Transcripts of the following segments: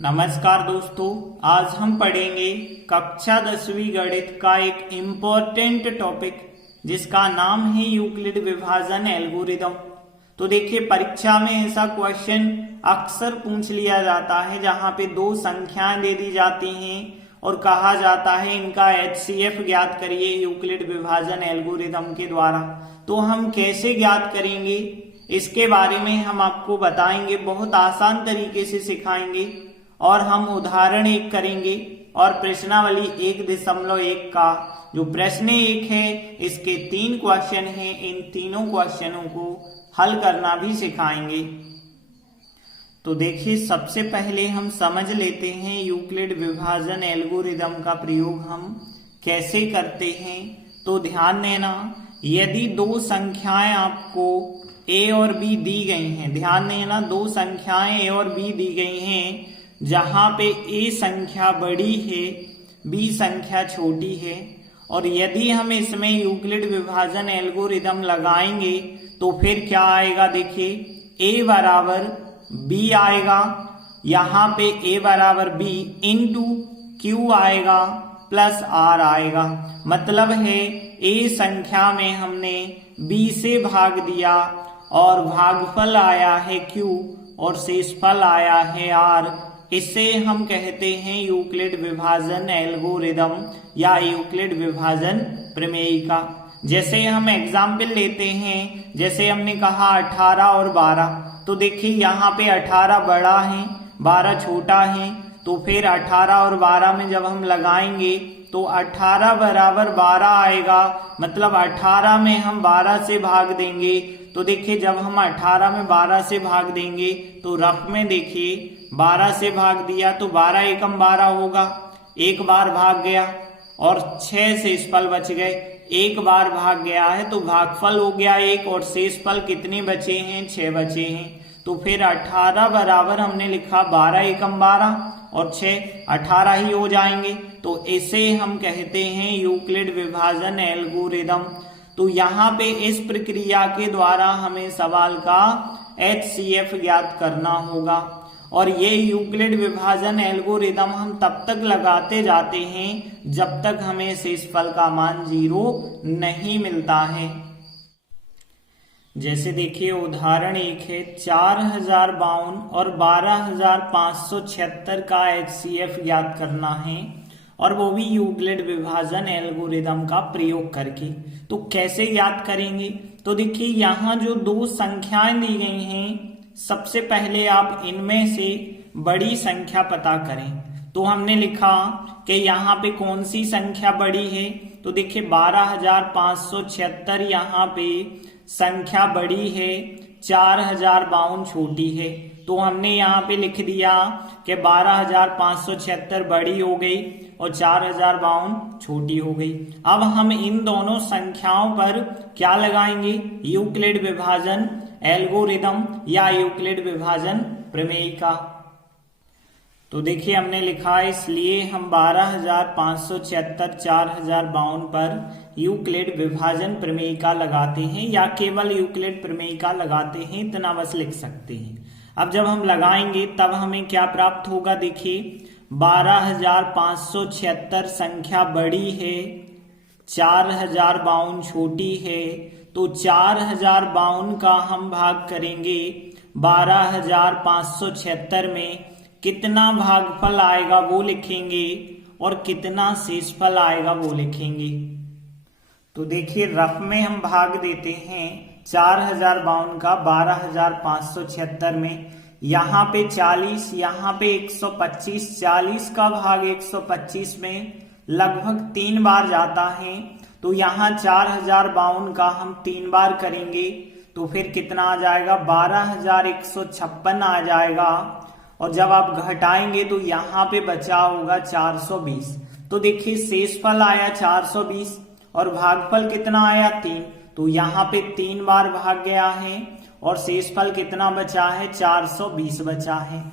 नमस्कार दोस्तों, आज हम पढ़ेंगे कक्षा 10वीं गणित का एक इम्पोर्टेंट टॉपिक जिसका नाम है यूक्लिड विभाजन एल्गोरिदम। तो देखिए, परीक्षा में ऐसा क्वेश्चन अक्सर पूछ लिया जाता है जहां पे दो संख्याएं दे दी जाती हैं और कहा जाता है इनका एचसीएफ ज्ञात करिए यूक्लिड विभाजन एल्गोरिदम के द्वारा। तो हम कैसे ज्ञात करेंगे इसके बारे में हम आपको बताएंगे, बहुत आसान तरीके से सिखाएंगे और हम उदाहरण एक करेंगे और प्रश्नावली 1.1 का जो प्रश्न एक है इसके 3 क्वेश्चन हैं, इन तीनों क्वेश्चनों को हल करना भी सिखाएंगे। तो देखिए, सबसे पहले हम समझ लेते हैं यूक्लिड विभाजन एल्गोरिदम का प्रयोग हम कैसे करते हैं। तो ध्यान देना, यदि दो संख्याएं आपको a और b दी गई हैं, ध्यान देना दो संख्याएं a और b दी गई हैं जहां पे a संख्या बड़ी है b संख्या छोटी है, और यदि हम इसमें यूक्लिड विभाजन एल्गोरिदम लगाएंगे तो फिर क्या आएगा। देखिए, a बराबर b आएगा, यहाँ पे a बराबर b इंटू q आएगा प्लस r आएगा। मतलब है a संख्या में हमने b से भाग दिया और भागफल आया है q और शेषफल आया है r। इसे हम कहते हैं यूक्लिड विभाजन एल्गोरिदम या यूक्लिड विभाजन प्रमेयिका। जैसे हम एग्जाम्पल लेते हैं, जैसे हमने कहा 18 और 12, तो देखिए यहाँ पे 18 बड़ा है 12 छोटा है, तो फिर 18 और 12 में जब हम लगाएंगे तो 18 बराबर 12 आएगा। मतलब 18 में हम 12 से भाग देंगे, तो देखिए जब हम 18 में 12 से भाग देंगे तो रफ में देखिए 12 से भाग दिया तो 12 एकम 12 होगा, एक बार भाग गया और 6 शेषफल बच गए। एक बार भाग गया है तो भागफल हो गया 1 और शेषफल कितने बचे हैं, 6 बचे हैं। तो फिर 18 बराबर हमने लिखा 12 एकम 12 और 6 18 ही हो जाएंगे। तो इसे हम कहते हैं यूक्लिड विभाजन एल्गोरिदम। तो यहाँ पे इस प्रक्रिया के द्वारा हमें सवाल का एचसीएफ ज्ञात करना होगा, और ये यूक्लिड विभाजन एल्गोरिदम हम तब तक लगाते जाते हैं जब तक हमें शेषफल का मान 0 नहीं मिलता है। जैसे देखिए, उदाहरण एक है 4052 और 12576 का एचसीएफ ज्ञात करना है, और वो भी यूक्लिड विभाजन एल्गोरिदम का प्रयोग करके। तो कैसे ज्ञात करेंगे। तो देखिए, यहाँ जो दो संख्याएं दी गई हैं, सबसे पहले आप इनमें से बड़ी संख्या पता करें। तो हमने लिखा कि यहाँ पे कौन सी संख्या बड़ी है, तो देखिए 12576 यहाँ पे संख्या बड़ी है, 4052 छोटी है। तो हमने यहाँ पे लिख दिया कि 12576 बड़ी हो गई और 4052 छोटी हो गई। अब हम इन दोनों संख्याओं पर क्या लगाएंगे, यूक्लिड विभाजन एल्गोरिदम या यूक्लिड विभाजन प्रमेयिका। तो देखिए, हमने लिखा इसलिए हम 12576 4052 पर यूक्लिड विभाजन प्रमेयिका लगाते हैं, या केवल यूक्लिड प्रमेयिका लगाते हैं, इतना बस लिख सकते हैं। अब जब हम लगाएंगे तब हमें क्या प्राप्त होगा। देखिए, 12576 संख्या बड़ी है, 4052 छोटी है, तो 4052 का हम भाग करेंगे 12576 में, कितना भागफल आएगा वो लिखेंगे और कितना शेषफल आएगा वो लिखेंगे। तो देखिए, रफ में हम भाग देते हैं 4052 का 12576 में, यहाँ पे 40, यहाँ पे 125, 40 का भाग 125 में लगभग 3 बार जाता है, तो यहाँ 4052 का हम 3 बार करेंगे तो फिर कितना आ जाएगा, 12156 आ जाएगा। और जब आप घटाएंगे तो यहाँ पे बचा होगा 420। तो देखिए, शेषफल आया 420 और भागफल कितना आया 3, तो यहाँ पे 3 बार भाग गया है और शेषफल कितना बचा है, 420 बचा है।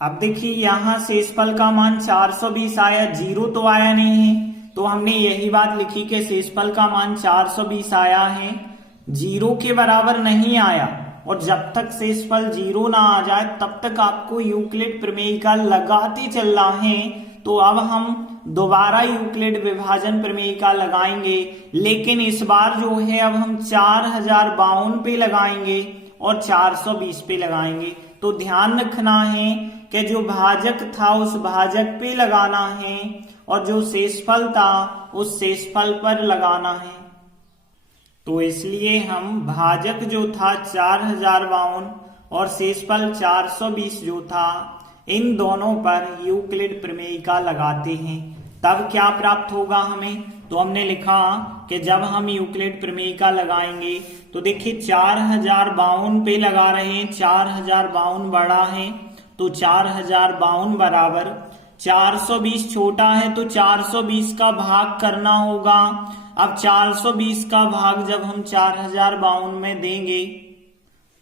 अब देखिए, यहाँ शेषफल का मान 420 आया, 0 तो आया नहीं है, तो हमने यही बात लिखी कि शेषफल का मान 420 आया है, 0 के बराबर नहीं आया। और जब तक शेषफल 0 ना आ जाए तब तक आपको यूक्लिड प्रमेय का लगाते चलना है। तो अब हम दोबारा यूक्लिड विभाजन प्रमेय का लगाएंगे, लेकिन इस बार जो है अब हम 4052 पे लगाएंगे और 420 पे लगाएंगे। तो ध्यान रखना है कि जो भाजक था उस भाजक पे लगाना है और जो शेषफल था उस शेषफल पर लगाना है। तो इसलिए हम भाजक जो था 4052 और शेषफल 420 जो था, इन दोनों पर यूक्लिड प्रमेय का लगाते हैं। तब क्या प्राप्त होगा हमें? तो हमने लिखा कि जब हम यूक्लिड प्रमेय का लगाएंगे तो देखिए 4052 पे लगा रहे हैं, 4052 बड़ा है तो 4052 बराबर 420 छोटा है तो 420 का भाग करना होगा। अब 420 का भाग जब हम 4052 में देंगे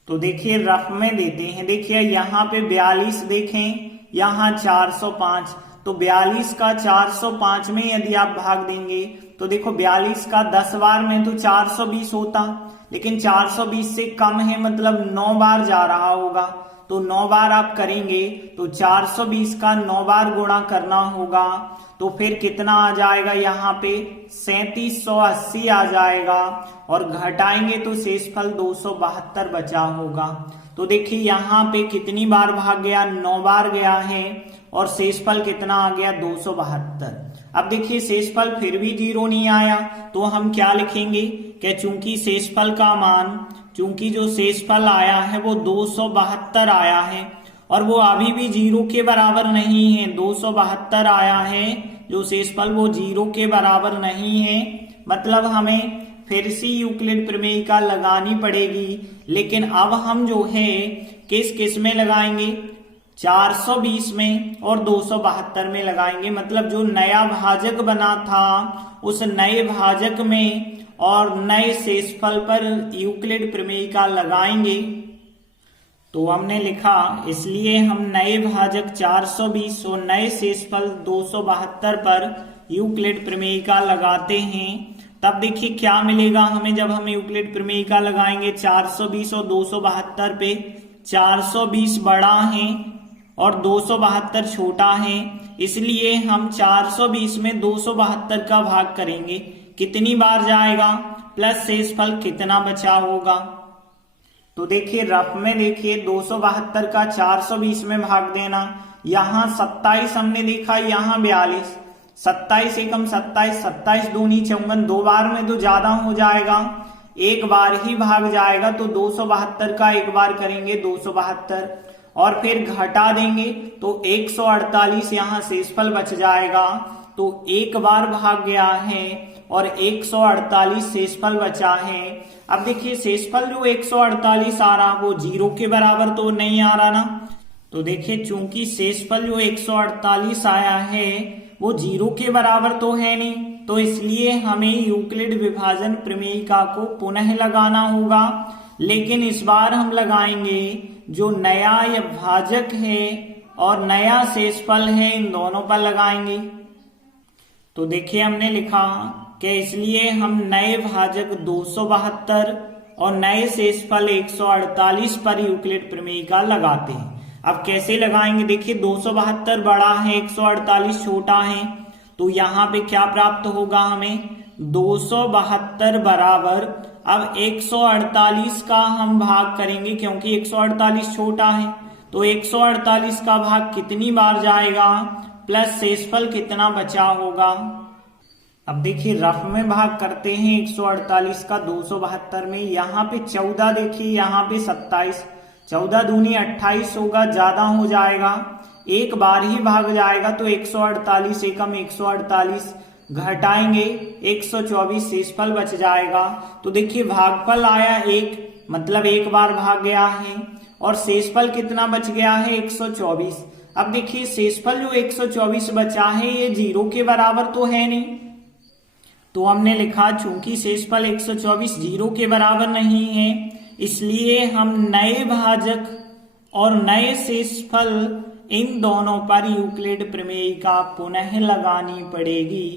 तो देखिए रफ में देते हैं। देखिए यहाँ पे 42 देखें, यहाँ 405, तो 42 का 405 में यदि आप भाग देंगे तो देखो 42 का 10 बार में तो 420 होता, लेकिन 420 से कम है मतलब 9 बार जा रहा होगा। तो 9 बार आप करेंगे तो 420 का 9 बार गुणा करना होगा। तो फिर कितना आ जाएगा? यहाँ पे 3780 आ जाएगा और घटाएंगे तो शेषफल 272 बचा होगा। तो देखिए यहाँ पे कितनी बार भाग गया? 9 बार गया है और शेषफल कितना आ गया? 272। अब देखिए शेषफल फिर भी 0 नहीं आया तो हम क्या लिखेंगे कि चूंकि शेषफल का मान, चूंकि जो शेषफल आया है वो 272 आया है और वो अभी भी 0 के बराबर नहीं है। 272 आया है जो शेषफल वो 0 के बराबर नहीं है, मतलब हमें फिर से यूक्लिड प्रमेय का लगानी पड़ेगी। लेकिन अब हम जो है किस किस में लगाएंगे? 420 में और 272 में लगाएंगे। मतलब जो नया भाजक बना था उस नए भाजक में और नए शेषफल पर यूक्लिड प्रमेय का लगाएंगे। तो हमने लिखा इसलिए हम नए भाजक 420 और नए शेषफल 272 पर यूक्लिड प्रमेय का लगाते हैं। तब देखिए क्या मिलेगा हमें जब हम यूक्लिड प्रमेय का लगाएंगे 420 और 272 पे। 420 बड़ा है और 272 छोटा है, इसलिए हम 420 में 272 का भाग करेंगे। कितनी बार जाएगा? प्लस शेषफल कितना बचा होगा? तो देखिए रफ में देखिए 272 का 420 में भाग देना। यहाँ 27 हमने देखा, यहाँ 42, 27 एकम 27, 27 दूनी 54, 2 बार में तो ज्यादा हो जाएगा, एक बार ही भाग जाएगा। तो 272 का एक बार करेंगे 272 और फिर घटा देंगे तो 148 यहाँ शेषफल बच जाएगा। तो एक बार भाग गया है और 148 शेषफल बचा है। अब देखिए शेषफल जो 148 आ रहा वो 0 के बराबर तो नहीं आ रहा ना। तो देखिए चूंकि शेषफल जो 148 आया है वो 0 के बराबर तो है नहीं, तो इसलिए हमें यूक्लिड विभाजन प्रमेयिका को पुनः लगाना होगा। लेकिन इस बार हम लगाएंगे जो नया या भाजक है और नया शेषफल है, इन दोनों पर लगाएंगे। तो देखिए हमने लिखा कि इसलिए हम नए भाजक 272 और नए शेषफल 148 पर यूक्लिड प्रमेयिका लगाते हैं। अब कैसे लगाएंगे? देखिए 272 बड़ा है, 148 छोटा है, तो यहाँ पे क्या प्राप्त होगा हमें? 272 बराबर, अब 148 का हम भाग करेंगे क्योंकि 148 छोटा है, तो 148 का भाग कितनी बार जाएगा प्लस शेषफल कितना बचा होगा। अब देखिए रफ में भाग करते हैं 148 का 272 में। यहाँ पे 14 देखिए, यहाँ पे 27, 14 दूनी 28 होगा, ज्यादा हो जाएगा, एक बार ही भाग जाएगा। तो 148 एकम 148 घटाएंगे 124 शेषफल बच जाएगा। तो देखिए भागफल आया 1, मतलब एक बार भाग गया है और शेषफल कितना बच गया है 124। अब देखिए शेषफल जो 124 बचा है ये 0 के बराबर तो है नहीं, तो हमने लिखा चूंकि शेषफल 124 0 के बराबर नहीं है, इसलिए हम नए भाजक और नए शेषफल इन दोनों पर यूक्लिड प्रमेयिका पुनः लगानी पड़ेगी।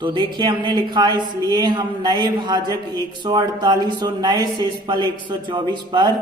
तो देखिए हमने लिखा है इसलिए हम नए भाजक 148 और नए शेषफल 124 पर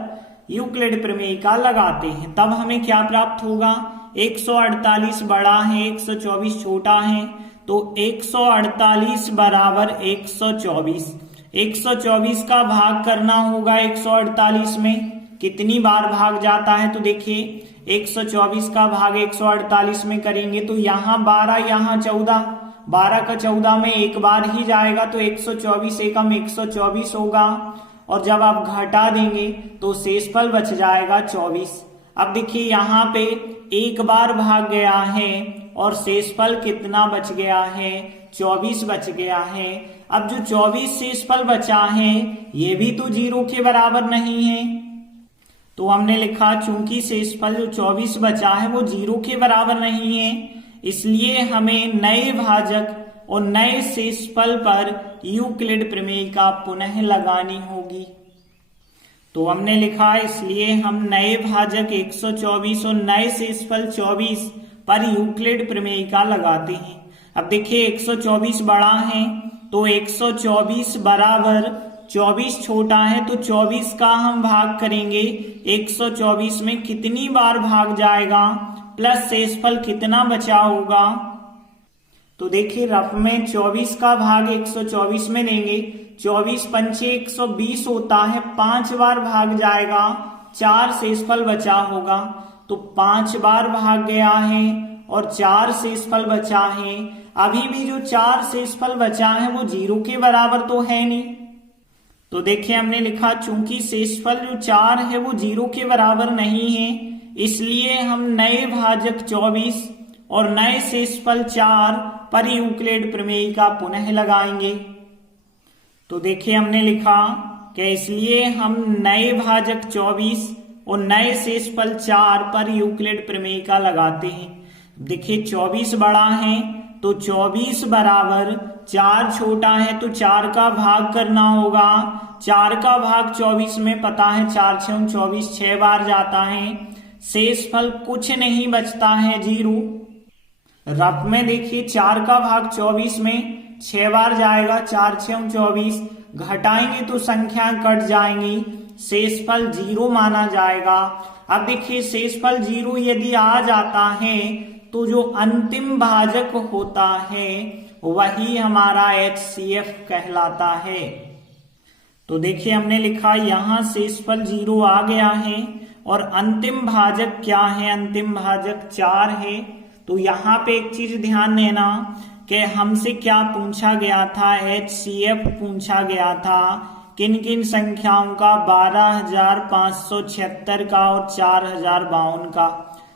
यूक्लिड प्रमेय का लगाते हैं। तब हमें क्या प्राप्त होगा, 148 बड़ा है 124 छोटा है, तो 148 बराबर 124। 124 का भाग करना होगा 148 में, कितनी बार भाग जाता है, तो देखिए 124 का भाग 148 में करेंगे तो यहाँ 12 यहाँ 14, 12 का 14 में एक बार ही जाएगा तो 124 एकम 124 होगा, और जब आप घटा देंगे तो शेषफल बच जाएगा 24। अब देखिए यहाँ पे एक बार भाग गया है और शेषफल कितना बच गया है, 24 बच गया है। अब जो 24 शेषफल बचा है ये भी तो 0 के बराबर नहीं है, तो हमने लिखा चूंकि शेषफल जो 24 बचा है वो 0 के बराबर नहीं है, इसलिए हमें नए भाजक और नए शेषफल पर यूक्लिड प्रमेय का पुनः लगानी होगी। तो हमने लिखा इसलिए हम नए भाजक 124 और नए शेषफल 24 पर यूक्लिड प्रमेय का लगाते हैं। अब देखिए 124 बड़ा है तो 124 बराबर 24 छोटा है, तो 24 का हम भाग करेंगे 124 में, कितनी बार भाग जाएगा प्लस शेषफल कितना बचा होगा। तो देखिए रफ में 24 का भाग 124 में देंगे, 24 पंचे 120 होता है, 5 बार भाग जाएगा, 4 शेषफल बचा होगा, तो 5 बार भाग गया है और 4 शेषफल बचा है। अभी भी जो 4 शेषफल बचा है वो 0 के बराबर तो है नहीं, तो देखिए हमने लिखा चूंकि शेषफल जो 4 है वो 0 के बराबर नहीं है, इसलिए हम नए भाजक 24 और नए शेषफल 4 पर यूक्लिड प्रमेय का पुनः लगाएंगे। तो देखिए हमने लिखा कि इसलिए हम नए भाजक 24 और नए शेषफल 4 पर यूक्लिड प्रमेय का लगाते हैं। देखिए 24 बड़ा है तो 24 बराबर 4 छोटा है, तो 4 का भाग करना होगा, 4 का भाग 24 में पता है 4 6 24, 6 बार जाता है, शेषफल कुछ नहीं बचता है 0। रफ में देखिए 4 का भाग 24 में 6 बार जाएगा, 4 6 24, घटाएंगे तो संख्या कट जाएंगी, शेषफल 0 माना जाएगा। अब देखिए शेषफल 0 यदि आ जाता है तो जो अंतिम भाजक होता है वही हमारा HCF कहलाता है। तो देखिए हमने लिखा यहाँ शेषफल 0 आ गया है और अंतिम भाजक क्या है, अंतिम भाजक 4 है। तो यहाँ पे एक चीज ध्यान देना कि हमसे क्या पूछा गया था, HCF पूछा गया था किन किन संख्याओं का, 12,576 का और 4,052 का।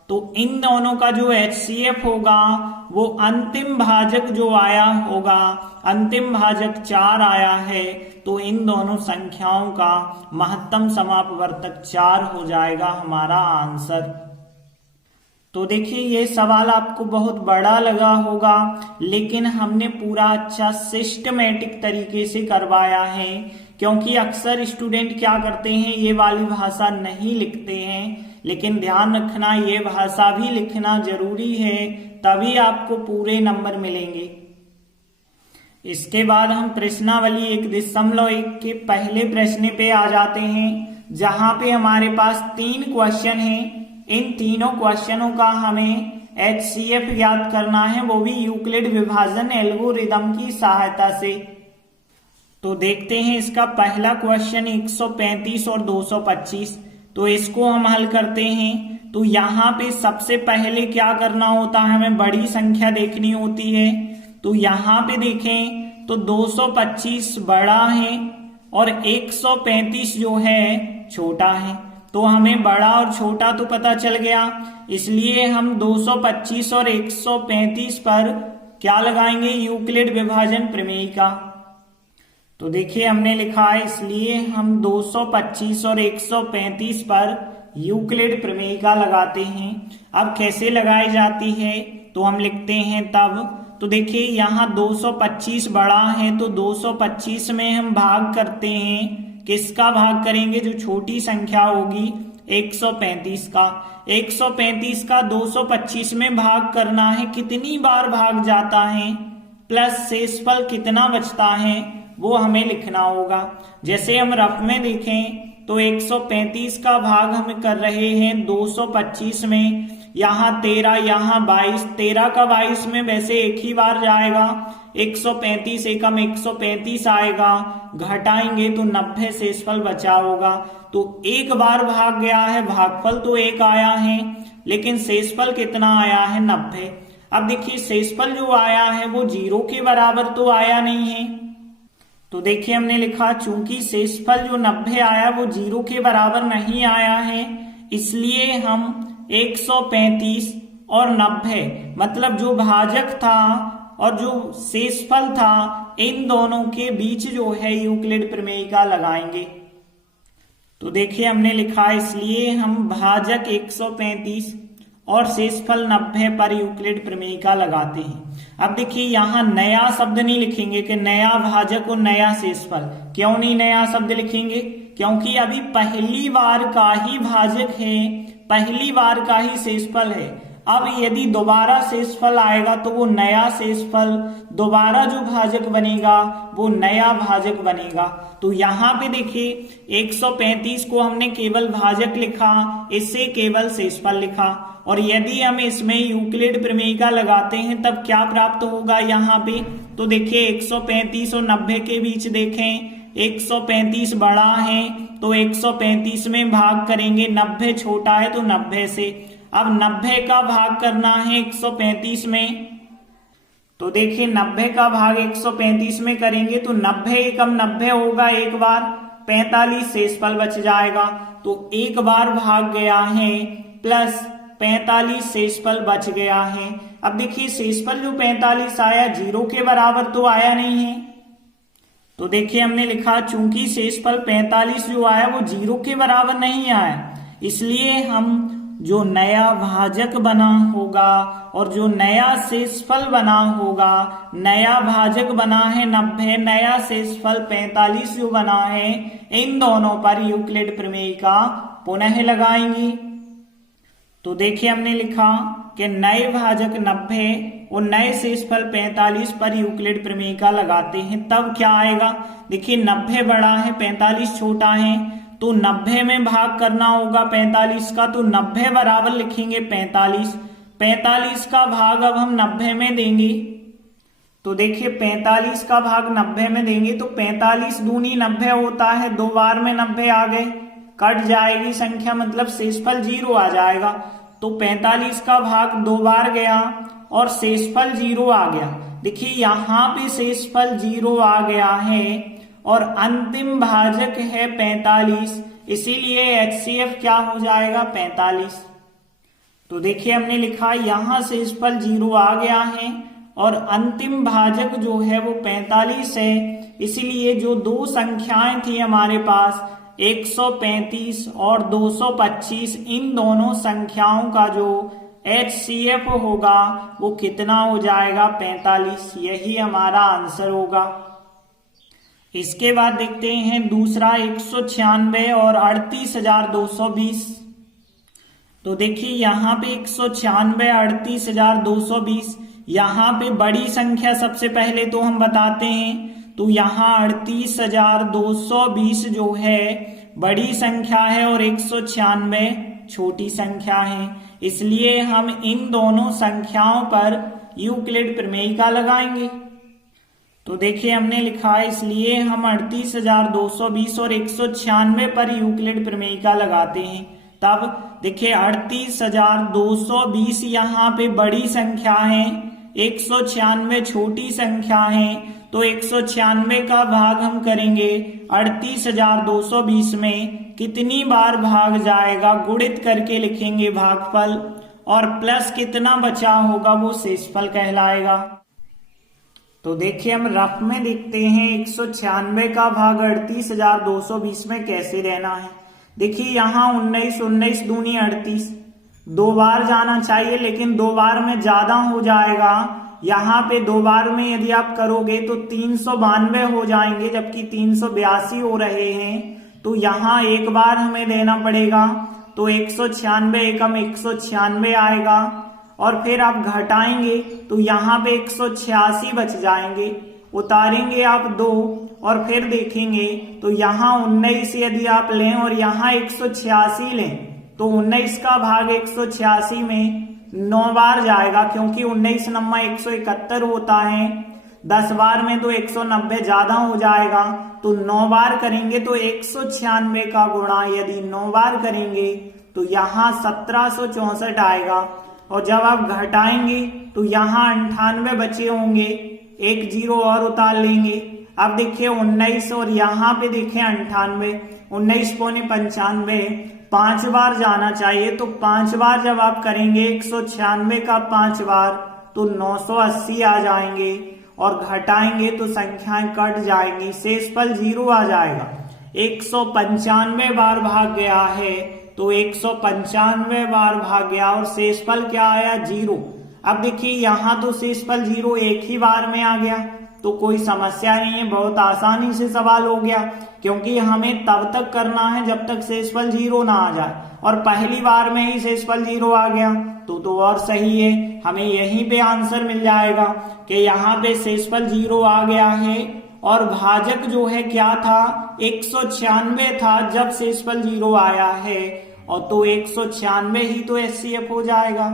तो इन दोनों का जो HCF होगा वो अंतिम भाजक जो आया होगा, अंतिम भाजक 4 आया है, तो इन दोनों संख्याओं का महत्तम समापवर्तक 4 हो जाएगा हमारा आंसर। तो देखिए ये सवाल आपको बहुत बड़ा लगा होगा, लेकिन हमने पूरा अच्छा सिस्टमेटिक तरीके से करवाया है, क्योंकि अक्सर स्टूडेंट क्या करते हैं, ये वाली भाषा नहीं लिखते हैं, लेकिन ध्यान रखना ये भाषा भी लिखना जरूरी है, तभी आपको पूरे नंबर मिलेंगे। इसके बाद हम प्रश्नावली 1.1 के पहले प्रश्न पे आ जाते हैं, जहां पे हमारे पास 3 क्वेश्चन हैं। इन तीनों क्वेश्चनों का हमें HCF ज्ञात करना है, वो भी यूक्लिड विभाजन एल्गोरिदम की सहायता से। तो देखते हैं इसका पहला क्वेश्चन 135 और 225। तो इसको हम हल करते हैं। तो यहाँ पे सबसे पहले क्या करना होता है, हमें बड़ी संख्या देखनी होती है। तो यहाँ पे देखें तो 225 बड़ा है और 135 जो है छोटा है। तो हमें बड़ा और छोटा तो पता चल गया, इसलिए हम 225 और 135 पर क्या लगाएंगे, यूक्लिड विभाजन प्रमेय का। तो देखिए हमने लिखा है इसलिए हम 225 और 135 पर यूक्लिड प्रमेय का लगाते हैं। अब कैसे लगाई जाती है तो हम लिखते हैं तब। तो देखिए यहाँ 225 बड़ा है तो 225 में हम भाग करते हैं, किसका भाग करेंगे, जो छोटी संख्या होगी 135 का। 135 का 225 में भाग करना है, कितनी बार भाग जाता है, प्लस शेषफल कितना बचता है वो हमें लिखना होगा। जैसे हम रफ में देखें तो 135 का भाग हम कर रहे हैं 225 में, यहाँ 13, यहाँ 22, 13 का 22 में वैसे एक ही बार जाएगा, 135 एकम 135 आएगा, घटाएंगे तो 90 शेषफल बचा होगा। तो एक बार भाग गया है, भागफल तो एक आया है लेकिन शेषफल कितना आया है 90। अब देखिए शेषफल जो आया है वो 0 के बराबर तो आया नहीं है, तो देखिए हमने लिखा चूंकि शेषफल जो 90 आया वो 0 के बराबर नहीं आया है, इसलिए हम 135 और 90 मतलब जो भाजक था और जो शेषफल था इन दोनों के बीच जो है यूक्लिड प्रमेय का लगाएंगे। तो देखिए हमने लिखा इसलिए हम भाजक 135 और शेषफल 90 पर यूक्लिड प्रमेय का लगाते हैं। अब देखिए यहाँ नया शब्द नहीं लिखेंगे कि नया भाजक और नया शेषफल। क्यों नहीं नया शब्द लिखेंगे? क्योंकि अभी पहली बार का ही भाजक है, पहली बार का ही शेषफल है। अब यदि दोबारा शेषफल आएगा तो वो नया शेषफल, दोबारा जो भाजक बनेगा वो नया भाजक बनेगा। तो यहाँ पे देखिए 135 को हमने केवल भाजक लिखा, इससे केवल शेषफल लिखा, और यदि हम इसमें यूक्लिड प्रमेय का लगाते हैं तब क्या प्राप्त होगा यहाँ पे? तो देखिए 135 और 90 के बीच देखें, 135 बड़ा है तो 135 में भाग करेंगे, 90 छोटा है तो 90 से। अब 90 का भाग करना है 135 में, तो देखिए 90 का भाग 135 में करेंगे तो 90 एकम 90 होगा, एक बार 45 शेषफल बच जाएगा। तो एक बार भाग गया है प्लस 45 शेषफल बच गया है। अब देखिए शेषफल जो 45 आया 0 के बराबर तो आया नहीं है, तो देखिए हमने लिखा चूंकि शेषफल 45 जो आया वो 0 के बराबर नहीं आया, इसलिए हम जो नया भाजक बना होगा और जो नया शेषफल बना होगा, नया भाजक बना है 90, नया शेषफल 45 जो बना है, इन दोनों पर यूक्लिड प्रमेय का पुनः लगाएंगे। तो देखिए हमने लिखा कि नए भाजक 90 और नए शेषफल 45 पर यूक्लिड प्रमेय का लगाते हैं, तब क्या आएगा? देखिए 90 बड़ा है 45 छोटा है, तो 90 में भाग करना होगा 45 का, तो 90 बराबर लिखेंगे 45। 45 का भाग अब हम 90 में देंगे, तो देखिए 45 का भाग 90 में देंगे तो 45 दूनी 90 होता है, 2 बार में 90 आ गए, कट जाएगी संख्या, मतलब शेषफल 0 आ जाएगा। तो 45 का भाग 2 बार गया और शेषफल 0 आ गया। देखिए यहाँ पे शेषफल 0 आ गया है और अंतिम भाजक है 45, इसीलिए HCF क्या हो जाएगा 45। तो देखिए हमने लिखा यहाँ शेषफल 0 आ गया है और अंतिम भाजक जो है वो 45 है, इसीलिए जो दो संख्याएं थी हमारे पास 135 और 225, इन दोनों संख्याओं का जो HCF होगा वो कितना हो जाएगा 45। यही हमारा आंसर होगा। इसके बाद देखते हैं दूसरा 196 और 38,220। तो देखिए यहाँ पे 196 38,220, यहाँ पे बड़ी संख्या सबसे पहले तो हम बताते हैं, तो यहाँ 38,220 जो है बड़ी संख्या है और 196 छोटी संख्या है, इसलिए हम इन दोनों संख्याओं पर यूक्लिड प्रमेय का लगाएंगे। तो देखिए हमने लिखा इसलिए हम 38,220 और 196 पर यूक्लिड प्रमेय का लगाते हैं। तब देखिए 38,220 यहाँ पे बड़ी संख्या है, 196 छोटी संख्या है, तो 196 का भाग हम करेंगे 38,220 में, कितनी बार भाग जाएगा गुणित करके लिखेंगे भागफल, और प्लस कितना बचा होगा वो शेषफल कहलाएगा। तो देखिए हम रफ में देखते हैं 196 का भाग 38,220 में कैसे देना है। देखिए यहाँ 19 19 दूनी 38, 2 बार जाना चाहिए लेकिन 2 बार में ज्यादा हो जाएगा। यहाँ पे 2 बार में यदि आप करोगे तो 392 हो जाएंगे, जबकि 382 हो रहे हैं, तो यहाँ एक बार हमें देना पड़ेगा, तो 196 एकम 196 आएगा, और फिर आप घटाएंगे तो यहाँ पे 186 बच जाएंगे। उतारेंगे आप 2 और फिर देखेंगे तो यहाँ 19 यदि आप लें और यहाँ 186 लें तो 19 का भाग 186 में 9 बार जाएगा, क्योंकि 19 नम्मा 171 होता है। 10 बार में तो 190 ज्यादा हो जाएगा, तो 9 बार करेंगे तो 196 का गुणा यदि 9 बार करेंगे तो यहाँ 1764 आएगा। और जब आप घटाएंगे तो यहाँ 98 बचे होंगे, 1 जीरो और उतार लेंगे। अब देखिए 19 और यहाँ पे देखिए 98, 19 पौने 95, 5 बार जाना चाहिए। तो 5 बार जब आप करेंगे 196 का 5 बार तो 980 आ जाएंगे, और घटाएंगे तो संख्याएं कट जाएंगी, शेषफल 0 आ जाएगा। 195 बार भाग गया है तो 195 बार भाग गया और शेषफल क्या आया 0। अब देखिए यहाँ तो शेषफल 0 एक ही बार में आ गया, तो कोई समस्या नहीं है, बहुत आसानी से सवाल हो गया, क्योंकि हमें तब तक करना है जब तक शेषफल 0 ना आ जाए, और पहली बार में ही शेषफल 0 आ गया तो और सही है। हमें यहीं पे आंसर मिल जाएगा कि यहाँ पे शेषफल 0 आ गया है और भाजक जो है क्या था 196 था जब शेषफल 0 आया है, और तो 196 ही तो HCF हो जाएगा।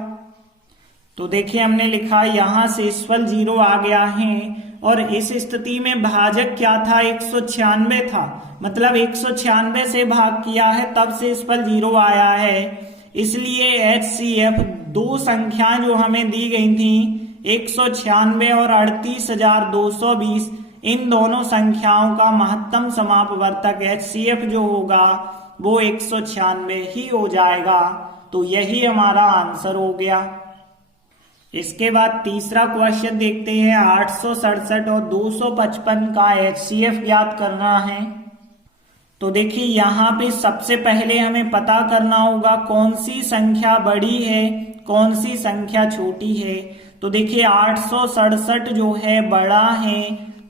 तो देखिए हमने लिखा यहाँ शेषफल 0 आ गया है, और इस स्थिति में भाजक क्या था 196 था, मतलब 196 से भाग किया है तब शेषफल 0 आया है। इसलिए HCF दो संख्याएं जो हमें दी गई थी 196 और 38,220, इन दोनों संख्याओं का महत्तम समापवर्तक HCF जो होगा वो 196 ही हो जाएगा। तो यही हमारा आंसर हो गया। इसके बाद तीसरा क्वेश्चन देखते हैं। 867 और 255 का HCF ज्ञात करना है। तो देखिए यहाँ पे सबसे पहले हमें पता करना होगा कौन सी संख्या बड़ी है कौन सी संख्या छोटी है। तो देखिए 867 जो है बड़ा है,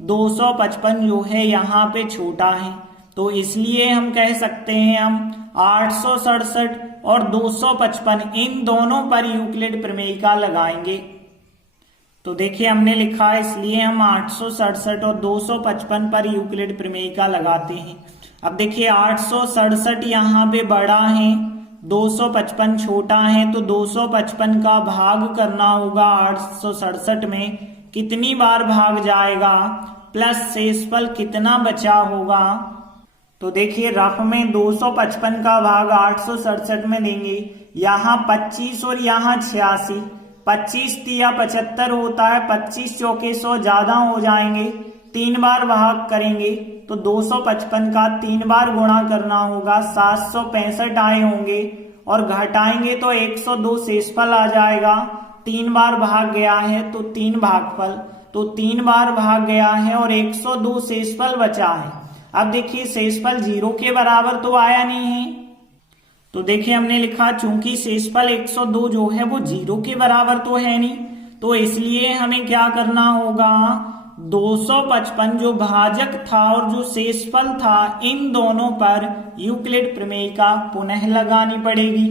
255 जो है यहाँ पे छोटा है, तो इसलिए हम कह सकते हैं हम 867 और 255 इन दोनों पर यूक्लिड प्रमेयिका लगाएंगे। तो देखिए हमने लिखा है, इसलिए हम 867 और 255 पर यूक्लिड प्रमेयिका लगाते हैं। अब देखिए 867 यहाँ पे बड़ा है, 255 छोटा है, तो 255 का भाग करना होगा 867 में, कितनी बार भाग जाएगा प्लस शेषफल कितना बचा होगा। तो देखिए रफ में 255 का भाग 867 में देंगे, यहाँ 25 और यहाँ 86, 25 तिया 75 होता है, 25 चौके 100 ज्यादा हो जाएंगे, 3 बार भाग करेंगे तो 255 का 3 बार गुणा करना होगा, 765 आए होंगे, और घटाएंगे तो 102 शेषफल आ जाएगा। 3 बार भाग गया है तो 3 भागफल, तो 3 बार भाग गया है और 102 शेषफल बचा है। अब देखिए शेषफल 0 के बराबर तो आया नहीं है, तो देखिए हमने लिखा चूंकि शेषफल 102 जो है वो 0 के बराबर तो है नहीं, तो इसलिए हमें क्या करना होगा, 255 जो भाजक था और जो शेषफल था इन दोनों पर यूक्लिड प्रमेयिका पुनः लगानी पड़ेगी।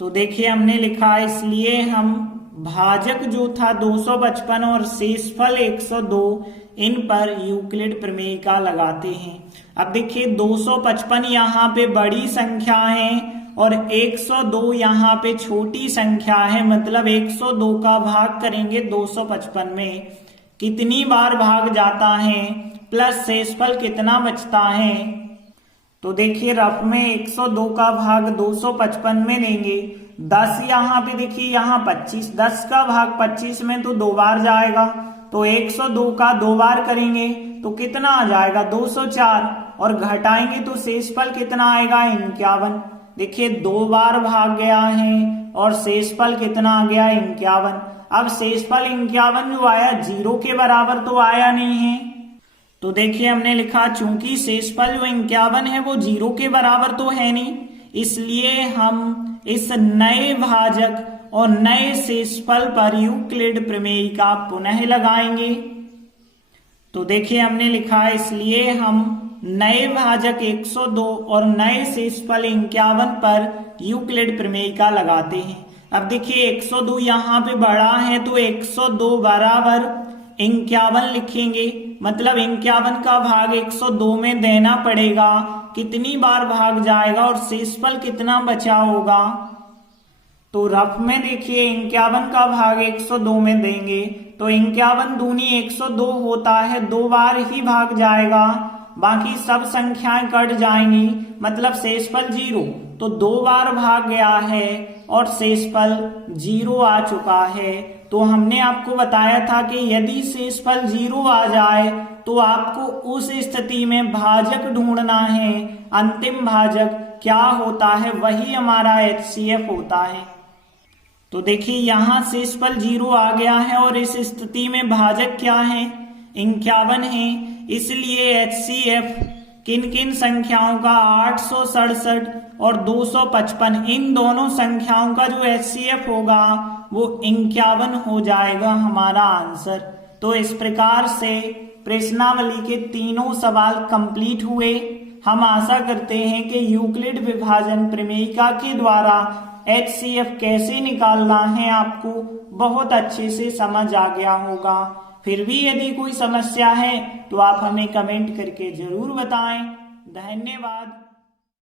तो देखिए हमने लिखा, इसलिए हम भाजक जो था 255 और शेषफल 102 इन पर यूक्लिड प्रमेयिका लगाते हैं। अब देखिए 255 यहाँ पे बड़ी संख्या है और 102 यहाँ पे छोटी संख्या है, मतलब 102 का भाग करेंगे 255 में, कितनी बार भाग जाता है प्लस शेषफल कितना बचता है। तो देखिए रफ में 102 का भाग 255 में देंगे, 10 यहाँ पे देखिए यहाँ 25, 10 का भाग 25 में तो 2 बार जाएगा, तो 102 का 2 बार करेंगे तो कितना आ जाएगा 204, और घटाएंगे तो शेषफल कितना आएगा 51। देखिए 2 बार भाग गया है और शेषफल कितना आ गया 51। अब शेषफल 51 जो आया 0 के बराबर तो आया नहीं है, तो देखिए हमने लिखा चूंकि शेषफल जो 51 है वो 0 के बराबर तो है नहीं, इसलिए हम इस नए भाजक और नए शेषफल पर यूक्लिड प्रमेयिका पुनः लगाएंगे। तो देखिए हमने लिखा, इसलिए हम नए भाजक 102 और नए शेषफल 51 पर यूक्लिड प्रमेयिका लगाते हैं। अब देखिए 102 यहाँ पे बड़ा है तो 102 बराबर 51 लिखेंगे, मतलब 51 का भाग 102 में देना पड़ेगा। कितनी बार भाग जाएगा और शेषफल कितना बचा होगा? तो रफ में देखिए 51 का भाग 102 में देंगे तो 51 दूनी 102 होता है, 2 बार ही भाग जाएगा, बाकी सब संख्याएं कट जाएंगी, मतलब शेषफल 0। तो 2 बार भाग गया है और शेषफल 0 आ चुका है। तो हमने आपको बताया था कि यदि शेषफल 0 आ जाए तो आपको उस स्थिति में भाजक ढूंढना है। अंतिम भाजक क्या होता है? वही हमारा HCF होता है। तो देखिए यहाँ शेषफल 0 आ गया है और इस स्थिति में भाजक क्या है? 51 है। इसलिए HCF किन किन संख्याओं का? 867 और 255, इन दोनों संख्याओं का जो HCF होगा वो 51 हो जाएगा हमारा आंसर। तो इस प्रकार से प्रश्नावली के तीनों सवाल कंप्लीट हुए। हम आशा करते हैं कि यूक्लिड विभाजन प्रमेयिका के द्वारा HCF कैसे निकालना है आपको बहुत अच्छे से समझ आ गया होगा। फिर भी यदि कोई समस्या है तो आप हमें कमेंट करके जरूर बताएं। धन्यवाद।